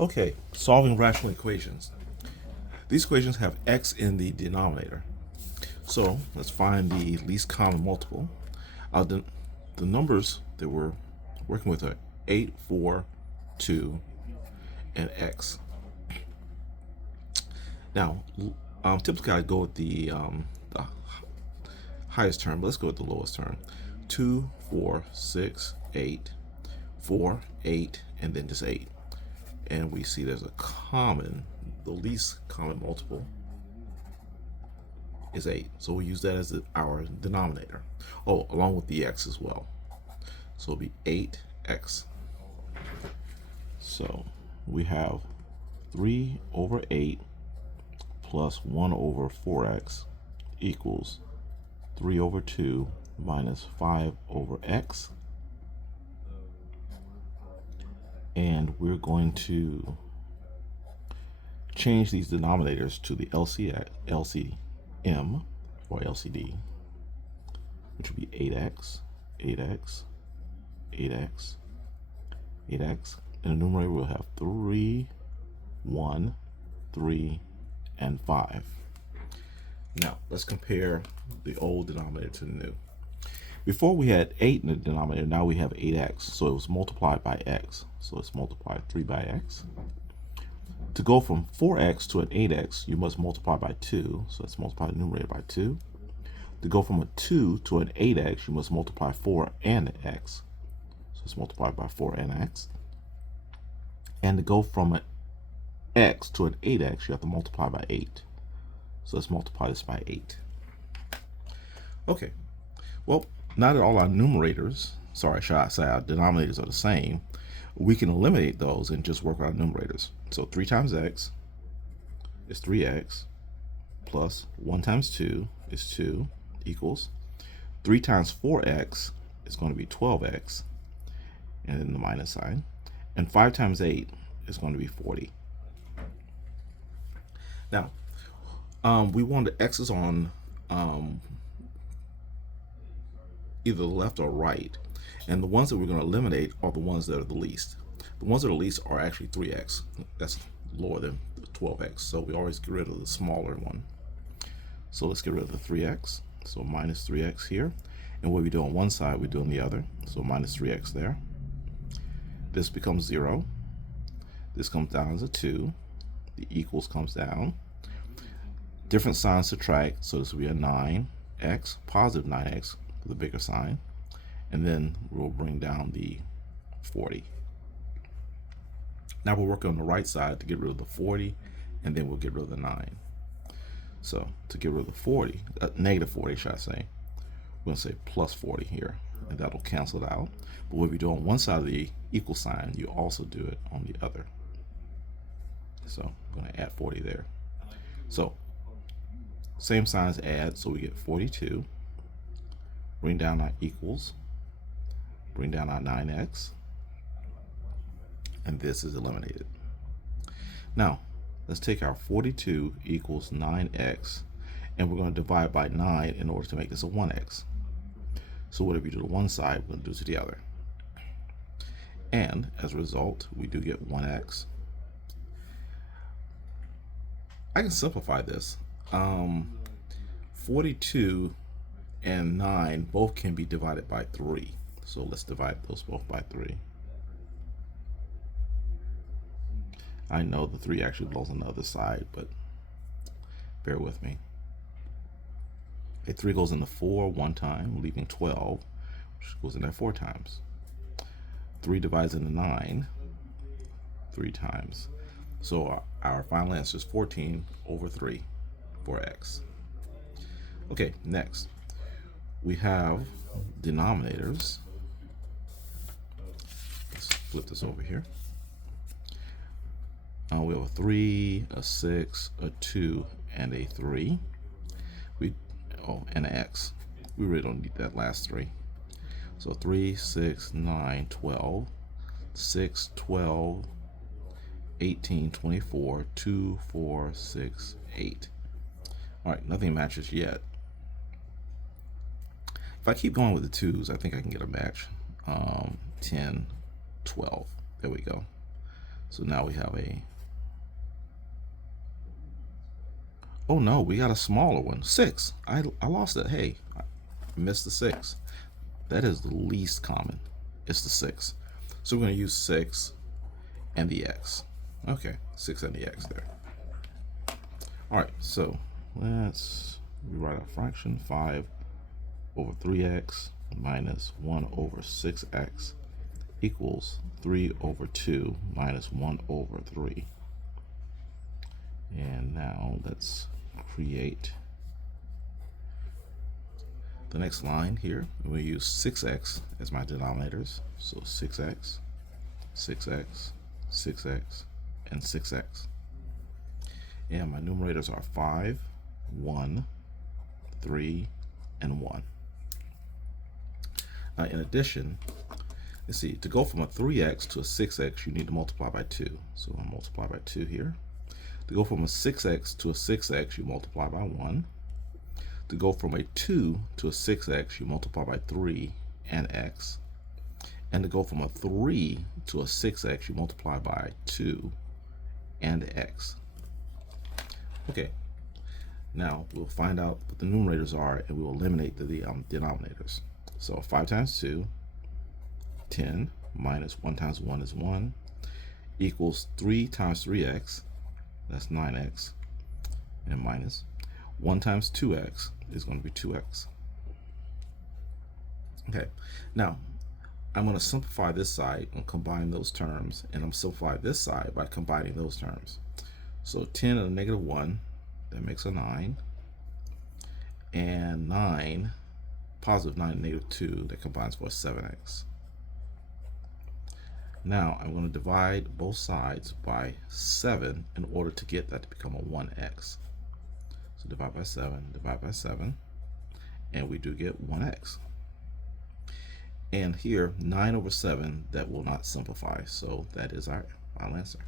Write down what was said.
Okay, solving rational equations. These equations have x in the denominator. So let's find the least common multiple. The numbers that we're working with are 8, 4, 2, and x. Now, typically I go with the highest term, but let's go with the lowest term. 2, 4, 6, 8, 4, 8, and then just 8. And we see there's the least common multiple is 8. So we use that as our denominator. Oh, along with the x as well. So it'll be 8x. So we have 3 over 8 plus 1 over 4x equals 3 over 2 minus 5 over x. And we're going to change these denominators to the LCM or LCD, which would be 8x, 8x, 8x, 8x. In the numerator, we'll have 3, 1, 3, and 5. Now, let's compare the old denominator to the new. Before we had 8 in the denominator, now we have 8x, so it was multiplied by x. So let's multiply 3 by x. To go from 4x to an 8x, you must multiply by 2, so let's multiply the numerator by 2. To go from a 2 to an 8x, you must multiply 4 and x. So let's multiply by 4 and x. And to go from an x to an 8x, you have to multiply by 8. So let's multiply this by 8. Okay, well, now that all our numerators, should I say our denominators are the same, we can eliminate those and just work with our numerators. So 3 times x is 3x, plus 1 times 2 is 2, equals 3 times 4x is going to be 12x, and then the minus sign, and 5 times 8 is going to be 40. Now, we want the x's on either the left or right, and the ones that we're going to eliminate are the ones that are the least. The ones that are least are actually 3x. That's lower than 12x, so we always get rid of the smaller one. So let's get rid of the 3x, so minus 3x here, and what we do on one side we do on the other, so minus 3x there. This becomes 0. This comes down as a 2. The equals comes down. Different signs subtract, so this will be a 9x, positive 9x, with a bigger sign, and then we'll bring down the 40. Now we're working on the right side to get rid of the 40, and then we'll get rid of the 9. So to get rid of the 40, negative 40 should I say, we're going to say plus 40 here, and that'll cancel it out. But what we do on one side of the equal sign, you also do it on the other. So I'm going to add 40 there. So same signs add, so we get 42. Bring down our equals, bring down our 9x, and this is eliminated. Now, let's take our 42 equals 9x, and we're going to divide by 9 in order to make this a 1x. So whatever you do to one side, we're going to do to the other. And as a result, we do get 1x. I can simplify this. 42 and 9 both can be divided by 3. So let's divide those both by 3. I know the 3 actually belongs on the other side, but bear with me. A 3 goes into 4 one time, leaving 12, which goes in there 4 times. 3 divides into 9 3 times. So our final answer is 14 over 3 for x. Okay, next. We have denominators. Let's flip this over here. We have a 3, a 6, a 2, and a 3. And an x. We really don't need that last 3. So 3, 6, 9, 12, 6, 12, 18, 24, 2, 4, 6, 8. All right, nothing matches yet. If I keep going with the 2s, I think I can get a match. 10, 12. There we go. So now we have a, oh no, we got a smaller one, 6. I lost it. Hey, I missed the 6. That is the least common. It's the 6. So we're going to use 6 and the x. Okay, 6 and the x there. All right, so let's rewrite our fraction. 5 over 3x minus 1 over 6x equals 3 over 2 minus 1 over 3. And now let's create the next line here. We use 6x as my denominators. So 6x, 6x, 6x, and 6x. And my numerators are 5, 1, 3, and 1. In addition, let's see, to go from a 3x to a 6x, you need to multiply by 2. So I'll multiply by 2 here. To go from a 6x to a 6x, you multiply by 1. To go from a 2 to a 6x, you multiply by 3 and x. And to go from a 3 to a 6x, you multiply by 2 and x. Okay, now we'll find out what the numerators are, and we will eliminate the denominators. So 5 times 2, 10, minus 1 times 1 is 1, equals 3 times 3x, that's 9x, and minus 1 times 2x is going to be 2x. Okay, now I'm going to simplify this side and combine those terms, and I'm simplifying this side by combining those terms. So 10 and a negative 1, that makes a 9, and 9, positive 9 and negative 2, that combines for a 7x. Now I'm going to divide both sides by 7 in order to get that to become a 1x. So divide by 7, and we do get 1x. And here, 9 over 7, that will not simplify, so that is our final answer.